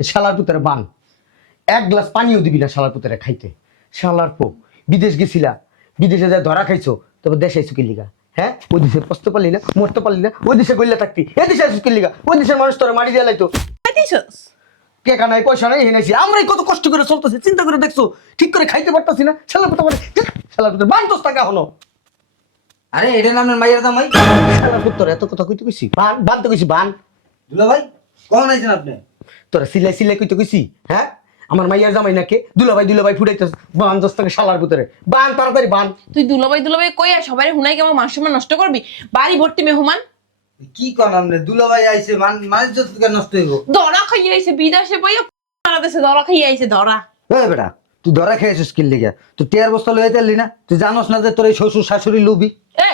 শালার পুতারে বান এক গ্লাস পানিও দিবি না শালার পুতারে খাইতে। শালার পো বিদেশ গেছিলা, বিদেশে যা ধরা খাইছো, তবে দেশে আইসো কি লিগা? হ্যাঁ, ওই দেশে পচতে পারলি না, মরতে পারলি না, ওই দেশে গইলা থাকতি, এ দেশে আইসো কি লিগা? ওই দেশের মানুষ তোরা মারি দিয়ে লাইতো। খাইতেছস? টাকা নাই, পয়সা নাই, হেনেছি আমরাই কত কষ্ট করে চলতেছি, চিন্তা করে দেখছো? ঠিক করে খাইতে পারতাছি না। শালার পুতা মানে শালার পুতার বানতোস টাকা হলো। আরে এটা নামের মাইয়ার জামাই। শালার পুত্তর এত কথা কইতে কইছি, বান বান তো কইছি বান। দুলা ভাই কখন আইছেন আপনি? তোরা সিলাই সিলাই কইতে কইছি? হ্যাঁ, আমার মাইয়ার জামাই নাকি দুলাভাই ফুটাইতেছ, বান দোস্ত টাকা শালার পুতারে বান, তাড়াতাড়ি বান। তুই দুলাভাই কইয়া সবাই হুনাই কেমন মান সম্মান নষ্ট করবি? বাড়ি ভর্তি মেহমান। কি কন আপনি? দুলা ভাই আইছে মানুষ থেকে নষ্ট হইব। ধরা খাইয়ে আইছে বিদেশে বইয়া বাংলাদেশে ধরা খাইয়ে আইছে ধরা। এই বেটা তুই ধরা খেয়েছিস কি লিগা? তুই টেয়ার বস্তা লইতে পারলি না? তুই জানোস না যে তোর এই শ্বশুর শাশুড়ি লুবি? এ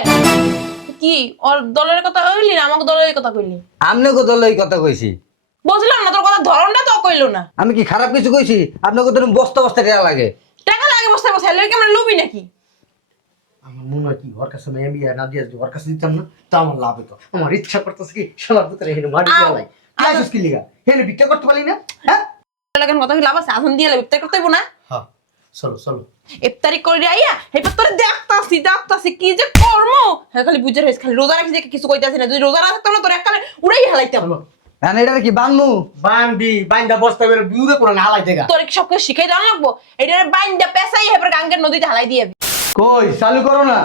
কি ওর দলের কথা কইলি না আমাকে দলের কথা কইলি? আমনে কত লই কথা কইছি? বুঝলাম না তোর কথা ধরনটা তো কইলো না। আমি কি খারাপ কিছু কইছি? আপনাকে তো বস্তা বস্তা টাকা লাগে। টাকা লাগে বসতে বসে লই কেমন লুবি নাকি? আমার মনে হয় কি ওর কাছে মেয়ে বিয়ে না দিয়ে যদি ওর কাছে দিতাম না, তা আমার লাভ হতো। আমার ইচ্ছা করতেছে কি শালার পুতারে হেনে মারি দিয়ে লাই। আইসোস কি লিগা? হেনে ভিক্ষা করতে পারলি না? হ্যাঁ, লাগেন কথা কি লাভ আছে? আজান দিয়ে ইফতার করতে হইব না? হ্যাঁ, চলো চলো। ইফতারি করে আইয়া হেপা তোরে দেখতাছি কি যে কর্ম। হ্যাঁ খালি বুঝার হইছে, খালি রোজা রাখি দেখে কিছু কইতাছি না। যদি রোজা না থাকতাম না তোর এককালে উড়াই হালাইতাম। হ্যাঁ এটা কি বানমু? বান্দি বাইন্দা বস্তা বের বিউরে পুরো না হালাই দেগা। তোর কি সব কিছু শিখাই দেওয়া লাগবো? এটারে বাইন্দা পেঁচাই হেপর গাঙ্গের নদীতে হালাই দিয়ে কই চালু করো না।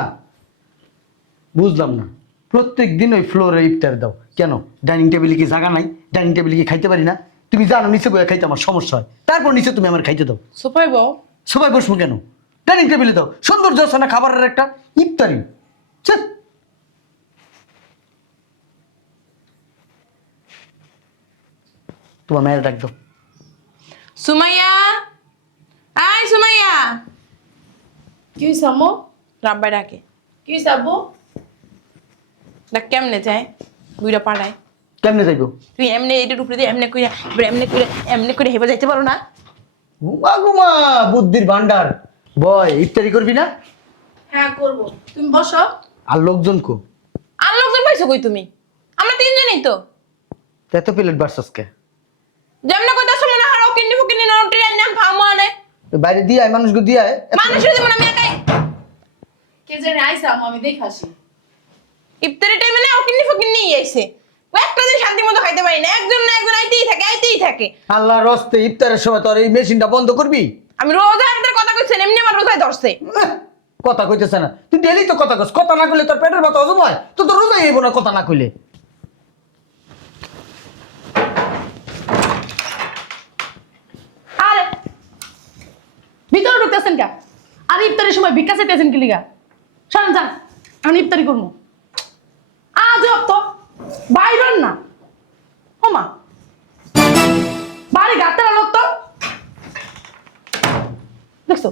বুঝলাম না, প্রত্যেক দিন ওই ফ্লোরে ইফতার দাও কেন? ডাইনিং টেবিলে কি জায়গা নাই? ডাইনিং টেবিলে কি খাইতে পারি না? তুমি জানো নিচে বসে খাইতে আমার সমস্যা হয়, তারপর নিচে তুমি আমার খাইতে দাও। সোফায় বউ। সবাই বসবো কেন? ডাইনিং টেবিলে দাও, সৌন্দর্য আছে না খাবারের একটা? ইফতারি ছেৎ। তোমার মেয়ের ডাক দাও। সুমাইয়া, আয় সুমাইয়া। কি হইছে আম্মু? রাব্বাই ডাকে। কি হইছে আব্বু? ডাক কেমনে যায়? বুইরা পাড়ায়। কেমনে যাইব? তুই এমনি এটার উপরে দিয়ে এমনি করে হেবা যাইতে পারো না? ঘুমা ঘুমা বুদ্ধির ভান্ডার। বয় ইফতারি করবি না? হ্যাঁ করব। তুমি বসো। আর লোকজন কো? আর লোকজন পাইছো কই তুমি? আমরা তিনজনই তো। এত প্লেট বাড়ছাসকে? যেমন কইতাছো মনে হয় কিন্নি ফুকিনি নটি রান্নাম খামো আনে। বাইরে দিয়ে আয়, মানুষকে দিয়ে আয়। মানুষের যেমন আমি একাই। কে জানি আইছে আম্মু, আমি দেখে আসি। ইফতারি টাইমে না কিন্নি ফুকিনি আইছে। একটা দিন শান্তি মতো খাইতে পারি না, একজন না একজন আইতেই থাকে। আল্লাহর রস্তে ইফতারের সময় তোর এই মেশিনটা বন্ধ করবি? আমি রোজা একটা কথা কইছেন এমনি আমার রোজায় ধরছে। কথা কইতেছে না, তুই ডেলি তো কথা কস। কথা না কইলে তোর পেটের ব্যথা হজম হয়? তো তোর রোজাই হইব না কথা না কইলে। আরে ভিতরে ঢুকতেছেন কে? আর ইফতারের সময় ভিক্ষা চাইতেছেন কি লিগা? শোনেন যান, আমি ইফতারি করবো। আজ তো বাইরন না ওমা বাড়ি গাতের লোক তো দেখছো।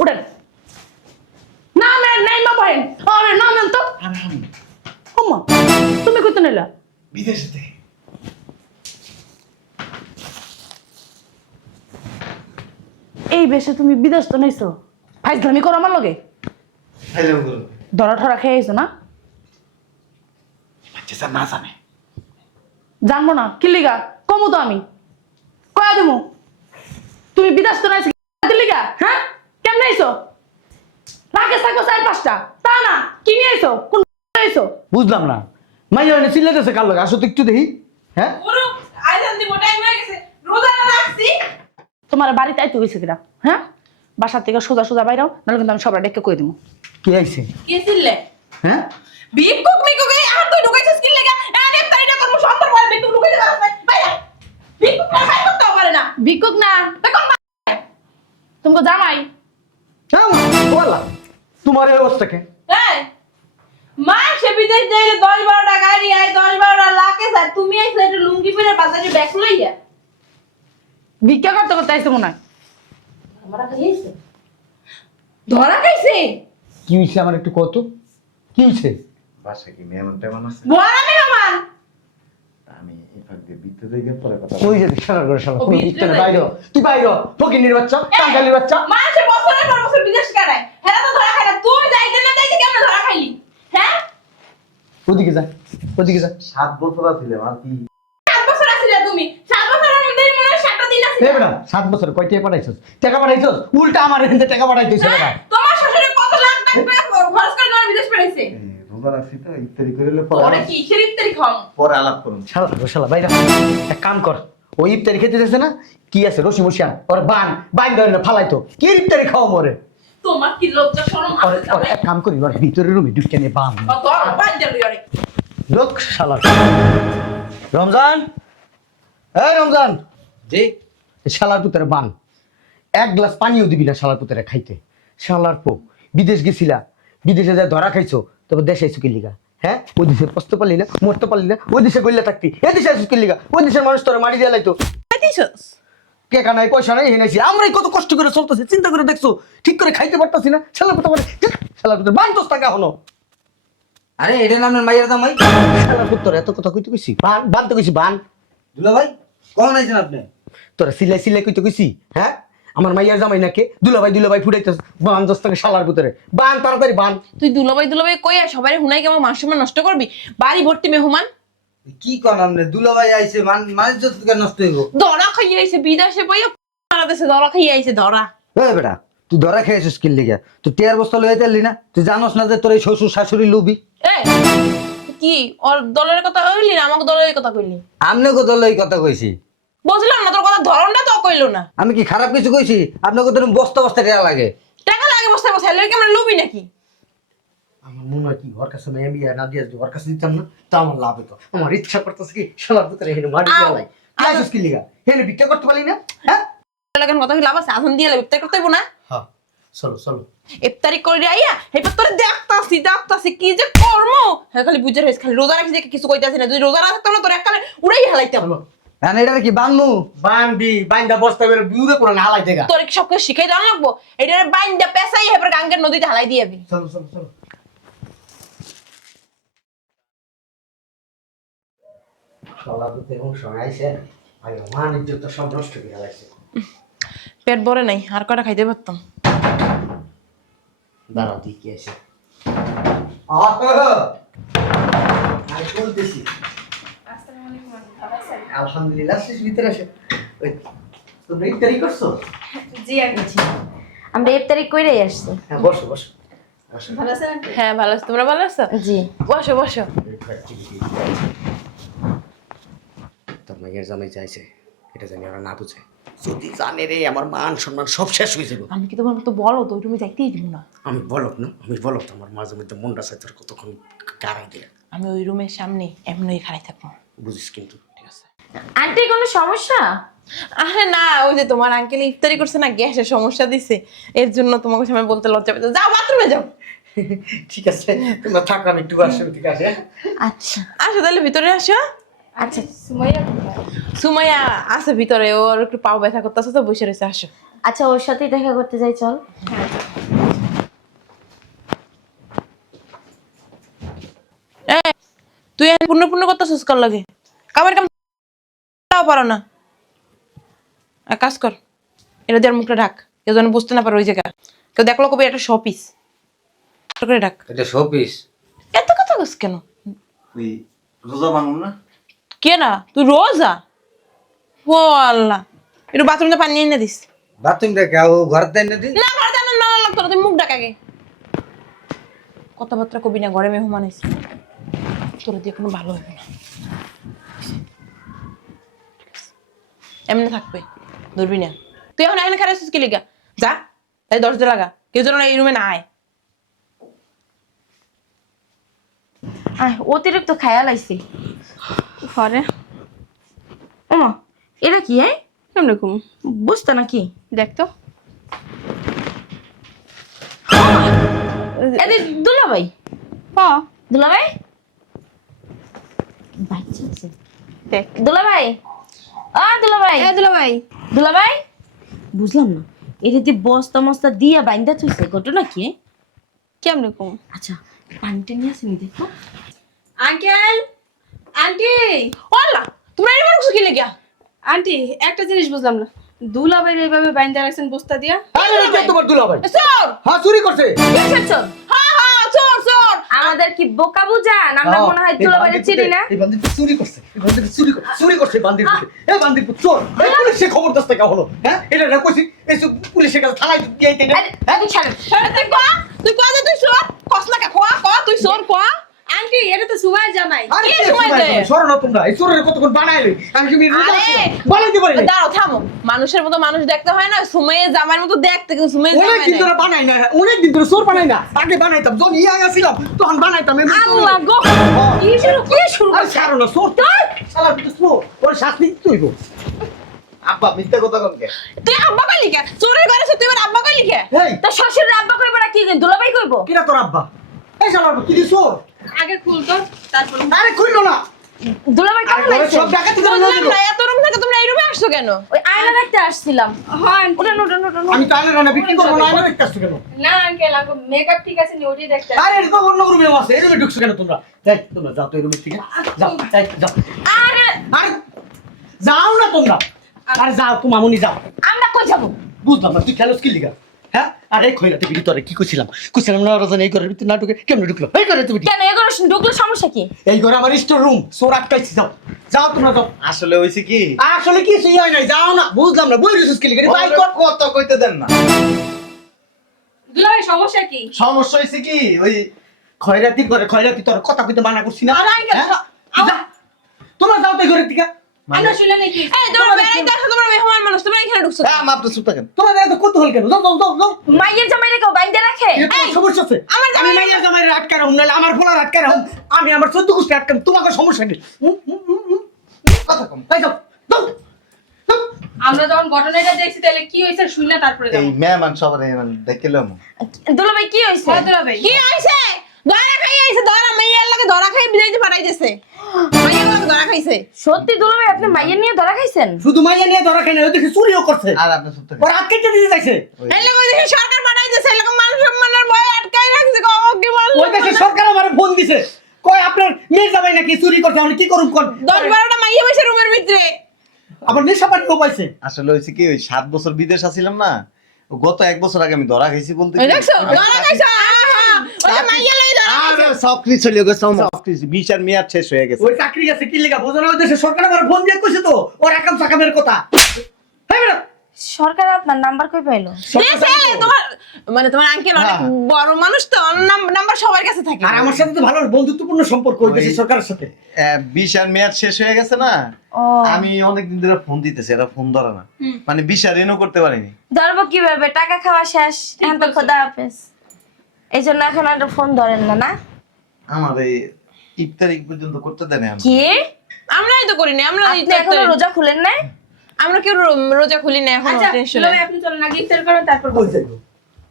উঠেন নামেন নাই মা বহেন। আরে নামেন তো। ওমা তুমি কইতে নিলা বিদেশে থেকে এই বেশে তুমি বিদেশ তো নাইছো? ফাইজলামি করো আমার লগে? ধরা ঠরা খেয়ে আইছো না? না জানে জানবো না কি লিগা কমু তো আমি কয়া দেবো। তুমি বিদেশ তো নাইছো কি লিগা? হ্যাঁ কেমনে আইছো? রাকেশ থাকবো 4-5টা তা না কি নিয়ে আইছো? কোন আইছো? বুঝলাম না। মাইয়া এনে চিল্লাইতেছে কার লগে? আসো তো একটু দেখি। হ্যাঁ, ওরো আইজান দিব টাইম হয়ে গেছে। রোজা রাখছি। তোমার বাড়িতে আইতে হইছে কিনা? হ্যাঁ বাসা থেকে সোজা সোজা বাইরাও, নাহলে কিন্তু আমি সবার ডেকে কই দেবো। কে আইছে? কি ছিলে? হ্যাঁ, বিকুক মিকুক এই আর তুই ঢুকাইছিস কি লাগা? আরে তাইটা করব সন্তান বলে বিকুক ঢুকাইতে পারছ না। বাইরে। বিকুক না খাই করতে পারে না। ভিক্ষুক না দেখুন তুমি জামাই। হ্যাঁ, বলা তোমার এই অবস্থাকে। এই মা সে বিদেশ যাইলে 10-12টা গাড়ি আয় 10-12টা লাখে যায় তুমি আইছো একটা লুঙ্গি পরে বাজারে ব্যাগ লইয়া। ভিক্ষা করতে করতে আইছো মনে হয়। আমরা খাইছে। ধরা খাইছে। কি হইছে আমার একটু কত? কি হইছে? বাসা কি মেহমান টেমন আছে? বড় মেহমান। আমি এফাক দিয়ে ভিতরে গিয়ে পরে কথা ওই যে শালার করে শালা ও কোন ভিতরে ইফতারে যাই। বাইরে হ। তুই বাইরে হ। ফকিন্নির বাচ্চা, কাঙ্গালির বাচ্চা। মানুষে বছরের পর বছর বিদেশ কাটায়। হেরা তো ধরা খায় না। তুই যাইতে না যাইতে কেমনে ধরা খাইলি? হ্যাঁ? ওদিকে যা, ওদিকে যা। 7 বছর আছিল আর কি 7 বছর আছিলে তুমি। 7 বছরের মধ্যে মনে হয় 7 এই বেটা 7 বছর কয় টাকা পাঠাইছস? টাকা পাঠাইছস? উল্টা আমার এখানে টাকা পাঠাইতেছ বেটা। তোমার শ্বশুরে কত লাখ টাকা খরচ করে তোমার বিদেশ পাঠাইছে? রোজা রাখছি তো ইফতারি করে পরে ওরে কি শরীফতারি খাও? পরে আলাপ করুন। শালা বাইরে এক কাম কর, ওই ইফতারি খেতে যাচ্ছে না, কি আছে রসি মশিয়া ওর বান ধরে না ফালাইতো, কি ইফতারি খাও মরে। তোমার কি লজ্জা শরম ওর আছে? ওর এক কাম করি, ওর ভিতরের রুমে ঢুকে নিয়ে বান কত বাদ দিল আরে। লোক শালা। রমজান, এই রমজান, জি এই শালার পুতরে বান, এক গ্লাস পানিও দিবি না শালার পুতরে খাইতে। শালার পো, বিদেশ গেছিলা, বিদেশে যা ধরা খাইছো, তবে দেশে আইসো কি লিগা? হ্যাঁ, ওই দেশে পচতে পারলি না, মরতে পারলি না, ওই দেশে গইলে থাকতি, এ দেশে আইসো কি লিগা? ওই দেশের মানুষ তোরা মারি দিয়ে লাইতো, খাইতেছস? টাকা নাই পয়সা নাই, এনেছি আমরাই কত কষ্ট করে চলতেছি, চিন্তা করে দেখছো, ঠিক করে খাইতে পারতাছি না। শালার পুতরে শালার পুতরে বানতোস টাকা হলো। আরে এটা না আপনার মাইয়ের দামাই? শালার পুতরে এত কথা কইতে কইছি, বান তো কইছি বান। দুলা ভাই কখন আইছেন আপনি? তোরা সিলাই সিলাই কইতে কইছি? হ্যাঁ, আমার মাইয়ার জামাই নাকি দুলাভাই ফুটাইতেছ, বান দোস্ত টাকা শালার পুতরে বান, তাড়াতাড়ি বান। তুই দুলাভাই কই আর সবাই হুনাই কেমন মান সম্মান নষ্ট করবি? বাড়ি ভর্তি মেহমান, কি কন আপনি? দুলা ভাই আইছে মানে যত নষ্ট হইব। ধরা খাইয়ে আইছে বিদেশে বইয়া বাংলাদেশে ধরা খাইয়ে আইছে ধরা। এই বেটা তুই ধরা খেয়েছিস কি লিগা? তুই 13 বস্তা লইতে পারলি না? তুই জানোস না যে তোর এই শ্বশুর শাশুড়ি লুবি? এ কি ওর দলের কথা কইলি না আমাকে দলের কথা কইলি? আমনে কত লই কথা কইছি? বুঝলাম না তোর কথা ধরনটা তো কইলো না। আমি কি খারাপ কিছু কইছি? আপনাকে তো বস্তা বস্তা টাকা লাগে। টাকা লাগে বসে বসে লই কেমন লুবি নাকি? আমার মনে হয় কি ওর কাছে মেয়ে বিয়া না দিয়ে যদি ওর কাছে দিতাম না, তা আমার লাভ হতো। আমার ইচ্ছা করতেছে কি শালার পুতরে হেনে মারি দিয়ে লাই, আইসস কি লিগা? হেনে ভিক্ষা করতে পারলি না? হ্যাঁ লাগান কথা কি লাভ আছে? আসান দিয়ে ইফতার করতে হইব না? হ্যাঁ, চলো চলো। ইফতারি করে আইয়া হেপা তোরে দেখতাছি কি যে কর্ম। হ্যাঁ খালি বুঝে রইছ, খালি রোজা রাখি যে কিছু কইতাছিস না। যদি রোজা না থাকতো না তোর এককালে উড়াই হালাইতাম। হ্যাঁ এটা কি বানমু? বান্দি বাইন্দা বস্তা বের বিউরে পুরো না হালাই দেখা। তোর কি সব কিছু শিখাই দেওয়া লাগবো? এটারে বাইন্দা পেছাই হেপা গাঙ্গের নদীতে হালাই দিয়াবি। চলো চলো চলো। শালা পুতরে কোন সময় আইছে, আই মান ইজ্জত সব নষ্ট করে হালাইছে। পেট ভরে নাই, আর কয়টা খাইতে পারতাম। দাঁড়াও তুই কি আছে আমি বলতেছি। আলহামদুলিল্লাহ, শেষ ভিতরে আসে। ওই তোমরা ইফতারি করছো? জি আঙ্কেল, আমরা ইফতারি কইরাই আসছি। হ্যাঁ, বসো বসো বসো। ভালো আছেন? হ্যাঁ ভালো আছি, তোমরা ভালো আছো? জি। বসো বসো। তোর মাইয়ের জামাই চাইছে, এটা জানি ওরা না বুঝে। যদি জানে রে, আমার মান সম্মান সব শেষ হয়ে যাবে। আমি কি তোমার মতো বলো তো তুমি যাইতেই দিব না। আমি বলত না, আমি বলত, আমার মাঝে মধ্যে মনটা চাই তোর কতক্ষণ কারাই দেয়া। আমি ওই রুমের সামনে এমনই খাড়াই থাকবো। বুঝিস কিন্তু, ঠিক আছে? আন্টি কোনো সমস্যা? আরে না, ওই যে তোমার আঙ্কেল ইফতারি করছে না, গ্যাসের সমস্যা দিছে, এর জন্য তোমাকে সময় বলতে লজ্জা পেতে। যাও বাথরুমে যাও। ঠিক আছে, তোমরা থাকো, আমি একটু আসছি, ঠিক আছে? আচ্ছা আসো তাহলে ভিতরে আসো। আচ্ছা, সুমাইয়া সুমাইয়া আছে ভিতরে, ওর একটু পাও ব্যথা করতেছে তো বসে রয়েছে। আসো। আচ্ছা, ওর সাথেই দেখা করতে যাই, চল। তুই এখন পূর্ণ করতেছিস কার লাগে? কামের কাম তাও পারো না। এক কাজ কর, এটা দিয়ে মুখটা ঢাক, কেউ যেন বুঝতে না পারে ওই জায়গা। কেউ দেখলো কবি একটা শপিস করে ঢাক। এটা শোপিস? এত কথা কস কেন? তুই রোজা ভাঙুন না? কে না তুই রোজা? ও আল্লাহ, একটু বাথরুমে পানি এনে দিস। বাথরুম দেখে ও ঘর দেন না দিন। না ঘরে জানার না লাগতো না, তুই মুখ ডাক আগে। কথাবার্তা কবি না, ঘরে মেহমান এসে তোর দিয়ে কোনো ভালো হবে না। এমনি থাকবে, ধরবি না। তুই এখন এখানে খারাপ কি লিগা? যা এই দরজা লাগা, কেউ যেন এই রুমে না আয়। অতিরিক্ত খায়াল আইছি ঘরে। ওমা, এটা কি? কেমন বুঝতে না কি? দেখতো দুলাভাই। হ্যাঁ দুলাভাই, বাচ্চা আছে দেখ। দুলাভাই, দুলাভাই, দুলাভাই, দুলাভাই, বুঝলাম না, এটা দিয়ে বস্তা মস্তা দিয়া বাইন্দা থইছে, ঘটনা কি? কেমন কম? আচ্ছা, পানিটা নিয়ে আসেনি, দেখো। আঙ্কেল, আন্টি, আল্লাহ, তোমরা এরকম কিছু কি লিগা? আন্টি, একটা জিনিস বুঝলাম না, দুলাভাইয়ের এইভাবে বাইন্দা রাখছেন বস্তা দিয়া? আরে এটা তোমার দুলাভাই। চোর! হ্যাঁ, চুরি করছে। কিসের চোর? হ্যাঁ হ্যাঁ চোর চোর। আমাদের কি বোকা বুঝান? আমরা মনে হয় দুলাভাইরে চিনি না। এই বান্দির চুরি করছে, এই বান্দির চুরি করছে বান্দির পুতে। এই বান্দির পুত চোর। এই পুলিশে খবর দাস টাকা হলো, হ্যাঁ? এটা না কইছি, এই সব পুলিশের কাছে থানায় দিয়ে আইতে না। আপনি ছাড়েন। তুই কয়া যে তুই চোর কস না ক তুই চোর ক আন্টি এটা তো সুমাইয়ের জামাই। আরে কে কে সময় সময় দেয়? দেয়? সরো না তোমরা, এই চোরের কতক্ষণ বানাইলে? আমি কি আরে বানাইতে পারি না? দাঁড়াও থামো, মানুষের মতো মানুষ দেখতে হয় না, সুমাইয়ের জামাইয়ের মতো দেখতে, কিন্তু সুমাইয়ের অনেক জামাই দিন না। ধরে বানাই না, অনেক দিন ধরে চোর বানাই না। আগে বানাইতাম, যখন ইয়া আসছিলাম তখন বানাইতাম। এমনি চোর। আল্লাহ গো কি শুরু আরে ছাড়ো না, চোর তো। শালা তুই তো চোর, ওর শাস্তি দিতে হইব। আব্বা মিথ্যা কথা কন কে? তুই আব্বা কইলি কে? চোরের ঘরে তুই আমার আব্বা কইলি কে? এই, তো শ্বশুরের আব্বা কইব না কি দুলাভাই কইব? কিরা তোর আব্বা? এই শালা তুই কি চোর? আগে খুলতো তারপর আরে খুললো না। দুলাভাই আরে কেমন ঘরে লাগছে? সব ডাকাতি করে বুঝলাম নিয়ে না, এত রুম থেকে তোমরা এই রুমে আসছো কেন? ওই আয়না রাখতে আসছিলাম। হ্যাঁ ওঠেন ওঠেন ওঠেন। আমি তো আয়না রান্না বিক্রি করবো না, আয়না দেখতে আসছো কেন? না আঙ্কেল আগে মেকআপ ঠিক আছে নি ওটাই দেখতে। আরে এটা তো অন্য রুমেও আছে, এই রুমে ঢুকছো কেন তোমরা? যাই তোমরা যাও তো এই রুমের থেকে, যাও যাই যাও। আরে আরে যাও না তোমরা, আরে যাও তো মামুনি যাও। আমরা কই যাব? বুঝলাম না তুই খেলোস কি লিগা, হ্যাঁ? আরে খইলা তুই ভিতরে কি কইছিলাম না রোজন এই ঘরের ভিতরে না ঢুকে কেমনে ঢুকলো? এই ঘরে তুমি কেন এগুলো ঢুকলে সমস্যা কি? এই ঘরে আমার স্টোর রুম, চোর আটকাইছি, যাও যাও তোমরা যাও। আসলে হইছে কি? আসলে কি সেই হয় নাই, যাও না। বুঝলাম না, বই রিসুস কি লিগা বাই কর। কত কইতে দেন না। দুলাভাই সমস্যা কি? সমস্যা হইছে কি? ওই খয়রাতি করে, খয়রাতি তোর কথা কইতে মানা করছি না। আরে আঙ্কেল, হ্যাঁ? যা। তোমরা যাও তো এই ঘরের থেকে। আমরা শুনলে নাকি? এই তোমরা বেড়াইতে আসো, তোমরা মেহমান মানুষ, তোমরা এখানে ঢুকছো কেন? মাত্র চুপ থাকেন। তোমরা এত কৌতূহল কেন? যাও যাও যাও যাও। মাইয়ের জামাইরে কেউ বাইন্দে রাখে? এটা তোমার সমস্যা আছে। আমার আমি জামাই- মাইয়া জামাইরে আটকায় রাখুম, নাহলে আমার পোলার আটকায় রাখুম। আমি আমার 14 গোষ্ঠী আটকাম, তোমাকে সমস্যা নেই। কথা কম। এই যাও, যাও, যাও। আমরা যখন ঘটনাটা দেখছি তাহলে কি হয়েছে শুনলে তারপরে এই যাবো। মেহমান সবাই দেখিলাম। দুলাভাই কি হইছে? হ্যাঁ দুলাভাই। কি হইছে? ধরা খাই আইছে, ধরা মাইয়ার লাগে ধরা খাই বিদাইতে পাঠাইতেছে। মাইয়ার লাগে ধরা খাইছে। সত্যি দুলাভাই আপনি মাইয়ের নিয়ে ধরা খাইছেন? শুধু মাইয়া নিয়ে ধরা খাই না, ওই দেখি চুরিও করছে। আর আপনি চুপ থাকেন। ওর হাত কেটে দিতে চাইছে। এই লাগে ওই দেখে সরকার পাঠাইতেছে, এই লাগে মান সম্মানের ভয়ে আটকাই রাখছে, কি বলবো? ওই দেখে সরকার আমার ফোন দিছে, কয় আপনার মেয়ের জামাই নাকি চুরি করছে, আমি কি করুম কোন? 10-12টা মাইয়া বসে রুমের ভিতরে। আবার নেশা পানিও পাইছে। আসলে হইছে কি? ওই 7 বছর বিদেশ আছিলাম না, ও গত 1 বছর আগে আমি ধরা খাইছি বলতে এই কি? দেখছো? ধরা খাইছো? ওই যে মাইয়া লাগে ধরা খাইছে। আরে চাকরি চলে গেছে, চাকরি বিচার মেয়াদ শেষ হয়ে গেছে। ওই চাকরি গেছে কি লেগা বোঝো না? ওই দেশে সরকার আমার ফোন দিয়ে কইছে তো, ওর একাম সাকামের কথা। হ্যাঁ ম্যাডাম, সরকার আপনার নাম্বার কই পাইলো? দিয়েছে, তোমার মানে তোমার আঙ্কেল অনেক বড় মানুষ তো, নাম্বার সবার কাছে থাকে। আর আমার সাথে তো ভালো বন্ধুত্বপূর্ণ সম্পর্ক ওই দেশের সরকারের সাথে। বিচার মেয়াদ শেষ হয়ে গেছে না, ও আমি অনেকদিন ধরে ফোন দিতেছি, এরা ফোন ধরে না, মানে বিচার রেনও করতে পারিনি। ধরবো কিভাবে? টাকা খাওয়া শেষ, এখন তো খোদা হাফেজ। এই জন্য এখন আর ফোন ধরেন না, না? আমার এই ইফতারি পর্যন্ত করতে দেয় না। কি? আমরাই তো করি না, আমরা আপনি এখনো রোজা খুলেন নাই? আমরা কেউ রোজা খুলি না এখন। আচ্ছা দুলাভাই আপনি চলেন আগে ইফতার করেন তারপর কই যাইবো?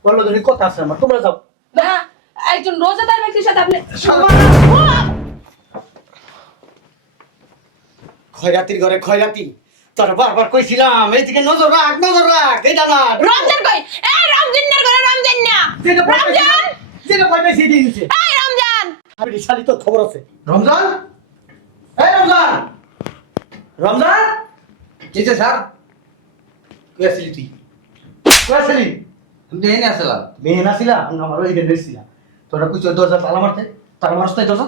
বললো ধরে কথা আছে আমার, তোমরা যাও। না একজন রোজাদার ব্যক্তির সাথে আপনি খয়রাতির ঘরে খয়রাতি, তোর বারবার কইছিলাম এইদিকে নজর রাখ, নজর রাখ, এইটা না। রমজান কই? এই রমজানের ঘরে রমজান না। যেটা ভয় পাইছি- রমজান! যেটা ভয় পাইছি দিয়ে দিছে। এই রমজান! আমি শালি তোর খবর আছে। রমজান, এই রমজান, রমজান, কিছে স্যার? কই আসলি তুই? কই আসলি? তুমি এনে আসলা? মেয়ে নাছিলা, আমার ওই দিকে রইছিলা। তোরা কইছ দরজা তালা মারতে, তালা মারছ তাই দরজা?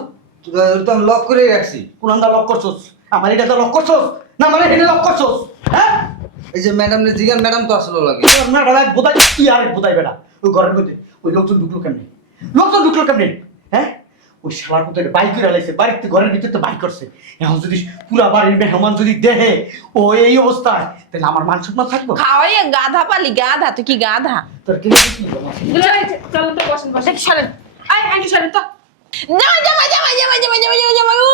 তো আমি লক করে রাখছি। কোন আন্দা লক করছস? আমার এটা তো লক করছস না, মানে এটা লক করছস, হ্যাঁ? এই যে ম্যাডাম নে জিগান, ম্যাডাম তো আসলো লাগে। তোর না গলায় বোধাই, তুই আরেক বোধাই বেটা। ওই ঘরের মধ্যে ওই লোকজন ঢুকলো কেমনে? লোকজন ঢুকলো কেমনে? হ্যাঁ? ওই শালার মতো বাইক করে লাইছে, বাড়িতে ঘরের ভিতরে তো বাইক করছে। এখন যদি পুরা বাড়ির মেহমান যদি দেহে ও এই অবস্থায়, তাহলে আমার মান সম্মান থাকবো? খাওয়াই গাধা পালি, গাধা, তুই কি গাধা? তোর কি কি দুলাভাই চলেন তো বসেন বসেন। দেখ সরেন। আই আন্টি সরেন তো। জামাই জামাই জামাই জামাই জামাই জামাই জামাই জামাই, ও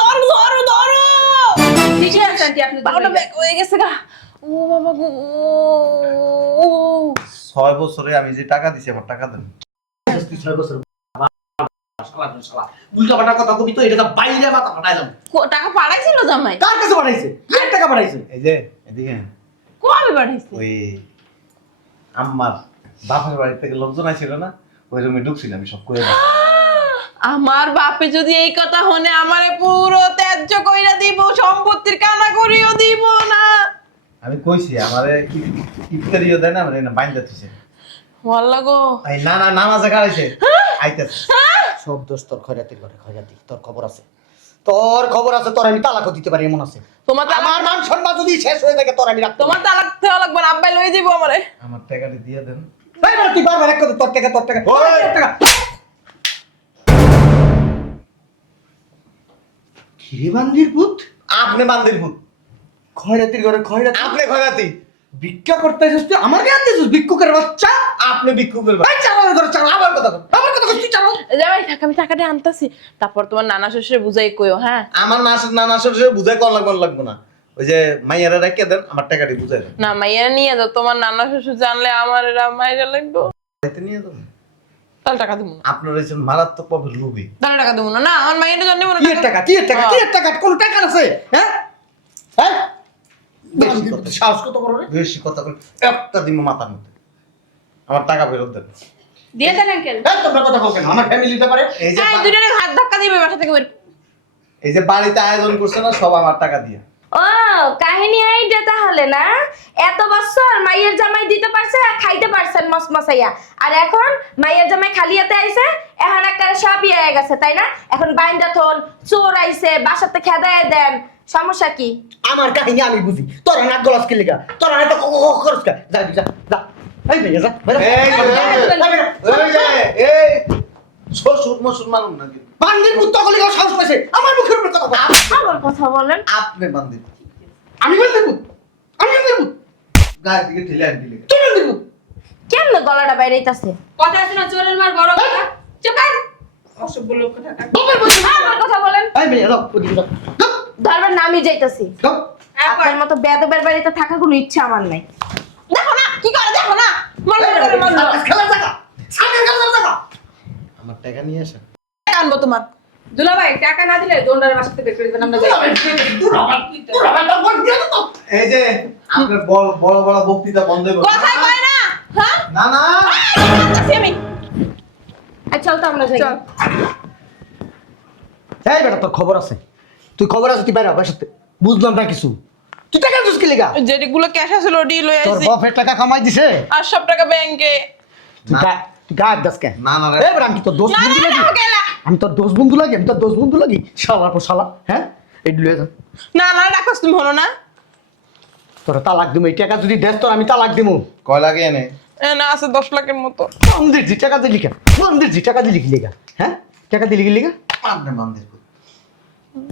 ধরো ধরো ধরো। ঠিক আছে আন্টি আপনি বাবাটা ব্যাক হয়ে গেছে গা। ও বাবা গো, ও 6 বছরে আমি যে টাকা দিছি আমার টাকা দেন। তুই 6 বছর শালা উল্টা পাল্টা কথা কবি তো, এটা তো বাইরে মাথা ফাটাই দাও। টাকা পাঠাইছিল জামাই? কার কাছে পাঠাইছে? কার টাকা পাঠাইছে? এই যে এদিকে কবে পাঠাইছে? ওই আমার বাপের বাড়ি থেকে লোকজন আইছিল না, ওই রুমে ঢুকছিলাম, আমি সব করে দিছি। আমার বাপে যদি এই কথা হনে আমারে পুরো ত্যায্য কইরা দিব, সম্পত্তির কানা করিও দিব না। আমি কইছি আমারে ইফতারিও দেয় না, আমার এনে বাইন্দা দিছে। ওয়াল্লাহ গো, এই না না নামাজে গাইছে আইতাছে। সব দোষ তোর খয়রাতির ঘরে খয়রাতি। তোর খবর আছে, তোর খবর আছে। তোর আমি তালাকও দিতে পারি এমন আছে। তোমার তালাক আমার মান সম্মান যদি শেষ হয়ে থাকে তোর আমি রাখতে তোমার তালাক দেওয়া লাগবে না, আব্বাই লয়ে যাবো আমারে। আমার টাকাটা দিয়ে দেন। এই না, তুই বারবার এক কথা, তোর টাকা তোর টাকা ওই! তোর টাকা। কিরে বান্দির পুত, আপনি বান্দির ভূত, খয়রাতির ঘরে খয়রাতি। আপনি খয়রাতি, ভিক্ষা করতে এসেছিস তুই, আমার গায়ে দিছিস ভিক্ষুকের বাচ্চা। আপনি ভিক্ষুকের বাচ্চা। এই চালানোর ঘরে চালা, আমার কথা বল, আমার কথা বল, তুই চালাও। জামাই থাক, আমি টাকাটা আনতাছি, তারপর তোমার নানা শ্বশুরে বুঝাই কইও। হ্যাঁ আমার নানা শ্বশুর বুঝাই কোন লাগবে না। ওই যে মাইয়ারা রেখে দেন, আমার টাকাটি বুঝাই দেন। না, মাইয়া নিয়ে যাও, তোমার নানা শ্বশুর জানলে আমার এরা মাইরা লাগবে। বাড়িতে নিয়ে যাবো। তাহলে টাকা দিব না, আপনার হয়েছেন মারাত্মক ভাবে লোভী। তাহলে টাকা দিব না। না, আমার মাইয়াটা জানলে কি এর টাকা, কি এর টাকা, কি এর টাকা, কোন টাকা আছে? হ্যাঁ হ্যাঁ, বেশি কথা। সাহস কত বড় রে? বেশি কথা বলে একটা দিব মাথার মধ্যে। আমার টাকা ফেরত দেন। দিয়ে দেন আঙ্কেল। এই তোমরা কথা বল কেন? আমার ফ্যামিলি ব্যাপারে এই যে হ্যাঁ, দুইটারে হাত ধাক্কা দিবে বাসা থেকে বের। এই যে বাড়িতে আয়োজন করছে না, সব আমার টাকা দিয়ে। ও কাহিনী এইটা তাহলে না? এত বছর মাইয়ের জামাই দিতে পারছে, খাইতে পারছেন মসমসাইয়া, আর এখন মাইয়ের জামাই খালি হাতে আইছে, এখন একটা সবই হয়ে গেছে, তাই না? এখন বাইন্দা থন, চোর আইছে, বাসাতে খেদায় দেন, সমস্যা কি? আমার কাহিনী আমি বুঝি। তোরা নাক গলাস কি লিগা? তোরা না তো খরচ কা। যা যা যা। এই মেয়ে যা। এই যে, এই শ্বশুর মশুর মানুষ নাকি? বান্দির পুত তকলি গাও সাহস পাইছে আমার মুখের উপর কথা বল। আমার কথা বলেন। আপনি বান্দির। আমি বান্দির পুত, আমি বান্দির পুত, গায়ে থেকে ঠেলে আন দিলে। তুই বান্দির পুত। কেমনে গলাটা বাইরেইতাছে? কথা আছে না, চোরের মার বড় কথা। চুপ কর। অসভ্য লোক কথা। বাপের বলছি। আমার কথা বলেন। এই মেয়ে যাও, ওদিকে যাও। যাও, ধরবার নামই যাইতাছি। যাও। আপনার মতো বেদবের বাড়িতে থাকার কোনো ইচ্ছা আমার নাই। দেখো না কি করে, দেখো না মরলো করে মরলো। সার্কাস খেলার জায়গা, সার্কাস খেলার জায়গা। আমার টাকা নিয়ে আসেন। আনবো তোমার। দুলাভাই টাকা না দিলে দোনটার বাসা থেকে বের করে দিবেন, আমরা যাই। এই যে আপনার বড় বড় বক্তৃতা বন্ধ করুন। কথাই কয় না। হ্যাঁ না না, আছি আমি। আর চল তো আমরা যাই। চল। এই বেটা, তোর খবর আছে, তুই খবর আছে, তুই বাইরে বাসাতে। বুঝলাম না কিছু। তুই টাকা দিস কি লিগা? যেগুলো ক্যাশ আছিল ওডি লয়ে তোর আইছি, বাপের টাকা কামাই দিছে, আর সব টাকা ব্যাংকে। তুই গায়েব দাস কে? না না রে। এই বেটা, আমি কি তোর দোস্ত না না বন্ধু না, লাগি? আমাকে এলা। আমি তোর দোস্ত বন্ধু লাগি? আমি তোর দোস্ত বন্ধু লাগি? শালার পর শালা, হ্যাঁ? এই লয়ে যা। না না রাখছ তুমি হলো না। তোর তালাক দিমু, এই টাকা যদি দেস তোর আমি তালাক দিমু। কয় লাগে এনে? এ না আছে 10 লাখের মতো। মন্দির জি টাকা দিলি কে? মন্দির জি টাকা দিলি কি লিগা? হ্যাঁ, টাকা দিলি কি লিগা? আপনি বান্দির।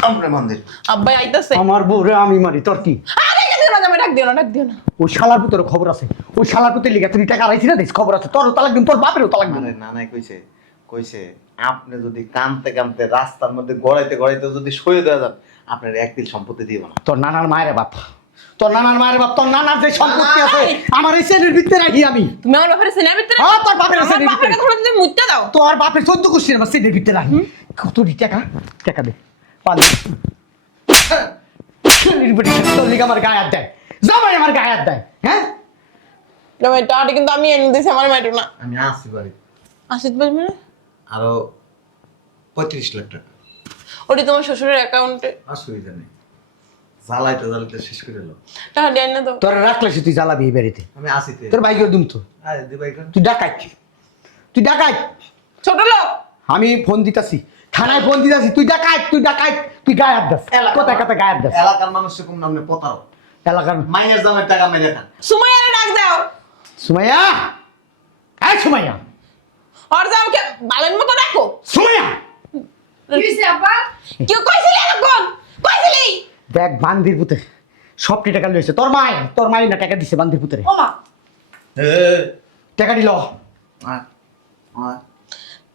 আপনি বান্দির। আব্বাই আইতাছে। আমার বউরে আমি মারি, তোর কি? আরে কেন রাজা ডাক দিও না, ডাক দিও না। ওই শালার পুতের খবর আছে, ওই শালার পুতের লিগা তুই টাকা রাইছিস না, দেখ খবর আছে। তোর তালাক দিম, তোর বাপেরও তালাক দিম। আরে নানাই কইছে, কইছে আপনি যদি কানতে কানতে রাস্তার মধ্যে গড়াইতে গড়াইতে যদি সয়ে দেওয়া যান, আপনার একদিন সম্পত্তি দিব না। তোর নানার মায়ের বাপ, তোর নানার মায়ের বাপ, তোর নানার যে সম্পত্তি আছে নাই। আমার এই শ্রেণীর ভিতরে রাখি আমি। তুমি আমার বাপের সিনার ভিতরে। হ্যাঁ, তোর বাপের আমার শ্রেণীর বাপের ভিতরে। কথা বলে তুমি মুইতে দাও। তোর বাপের 14 কোশ্চেন আমার শ্রেণীর ভিতরে রাখি। কত টাকা? টাকা দে, পালি। শ্রেণীর ভিতরে তোর লিগা আমার গায়ে হাত দেয়, জামাই আমার গায়ে হাত দেয়। হ্যাঁ, জামাই টাকাটা কিন্তু আমি এনে দিয়েছি, আমার মাইটো না। আমি আসছি বাড়ি। আসিত বলবি না? আরো 35 লাখ টাকা। ওটি তোমার শ্বশুরের অ্যাকাউন্টে। অসুবিধা নেই, জ্বালাইতে জ্বালাইতে শেষ করে এলো। টাকা দিয়ে না দাও। তোর রাখলে সে তুই জ্বালাবি এই বাড়িতে। আমি আসি তো। তোর ভাইকে দুম তো, আরে দিবাই কোন? তুই ডাকাই, তুই ডাকাই। ছোট লোক। আমি ফোন দিতাছি, থানায় ফোন দিতাছি, তুই ডাকাই, তুই ডাকাই, তুই গায়ে হাত দাস, কোথায় কোথায় গায়ে হাত দাস। এলাকার মানুষের কোন নামে পতারো। এলাকার মাইয়ের জামাই টাকা মাইয়া খান। সুমাইয়ারে ডাক দাও। সুমাইয়া, এই সুমাইয়া, আর যাও কে বালের মতো রাখো। সুমাইয়া, কি হইছে আব্বা? কেউ কইছিলি এরকম? কইছিলি? দেখ বান্দির পুতে সবটি টাকা লইছে। তোর মাই না টাকা দিছে বান্দির পুতরে। ও মা, এ টাকা দিল। আয় আয়।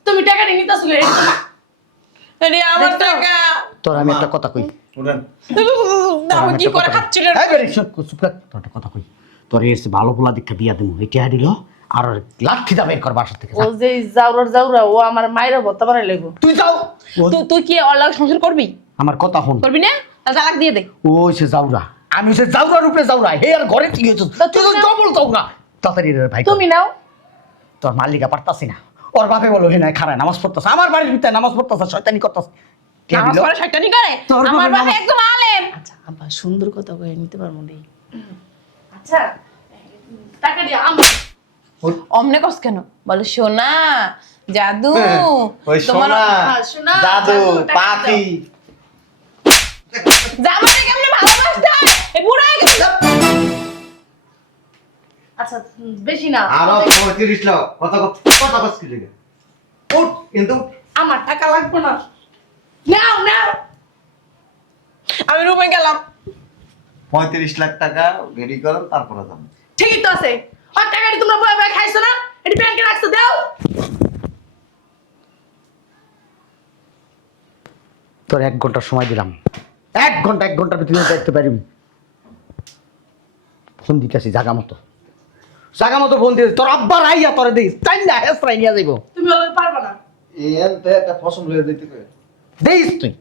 তুমি টাকা নিয়ে নিতেছো রে? আরে আমার টাকা। তোর আমি একটা কথা কই, উঠেন। দাও কি করে খাচ্ছিল? এই বেরে চুপ কর, তোর একটা কথা কই। তোর এসে ভালো পোলা দীক্ষা বিয়া দেবো, এই টাকা দিল আর লাঠি দা বের কর বাসা থেকে। ও যে জাউরা ও আমার মায়ের ভর্তা বানাই লাগবো। তুই যাও। তুই কি ওর লাগে সংসার করবি? আমার কথা হন। করবি না? তালাক দিয়ে দে। ওই সে যাওরা, আমি সে যাওরার উপরে যাওরা, হে আর ঘরে ঠিক হয়েছ, তুই তো ডবল যাওরা। তাড়াতাড়ি রে ভাই, তুমি নাও। তোর মালিকা পারতাছি না। ওর বাপে বলো হে নাই খারায় নামাজ পড়তাছে, আমার বাড়ির ভিতরে নামাজ পড়তাছে, শয়তানি করতাছে। কে নামাজ দিল? পড়ে শয়তানি করে? তোর আমার বাবা বাবা নামাজ- একদম আলেম। আচ্ছা আব্বা সুন্দর কথা কয়ে নিতে পারবো না। আচ্ছা টাকা দিয়ে আমার অমনে কস কেন বলে সোনা জাদু ওই তোমার সোনা সোনা, জাদু জাদু, টাকা পাখি জামাই কেমনে ভালোবাসতে হয়? এই বুড়া হয়ে গেছে। আচ্ছা বেশি না আরো 35 লাখ কথা কথা কস কি লিগা উঠ কিন্তু আমার টাকা লাগবে না নাও নাও আমি রুমে গেলাম। 35 লাখ টাকা রেডি করেন তারপরে যান। ঠিকই তো আছে আর টাকাটি তোমরা বয়ে বয়ে খাইছো না এটি ব্যাংকে রাখছো দাও তোর 1 ঘন্টা সময় দিলাম, 1 ঘন্টার ভিতরে দেখতে পারবি। ফোন দিতেছি জাগা মতো ফোন দিয়ে তোর আব্বা রাইয়া তোরে দিস তাই না হেসরাই নিয়ে যাইব। তুমি ওগুলো পারবে না এনতে একটা ফসল লয়ে দিতে কই দেইস তুই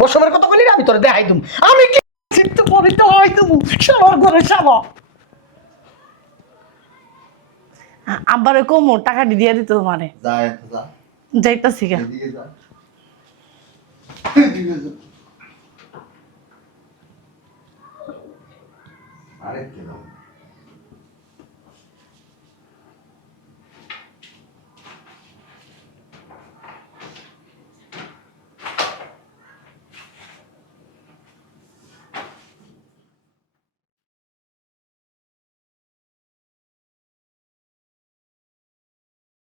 পশমের কথা বলি না, আমি তোরে দেখাই দুম আমি কি চিত্ত পবিত্র হয় তুমি সবার ঘরে সাবা। আব্বারে কমো টাকাটি দিয়ে দিত তোমারে যা এনতে যা যাইতাছি গা এদিকে যা এদিকে যা আরে কি না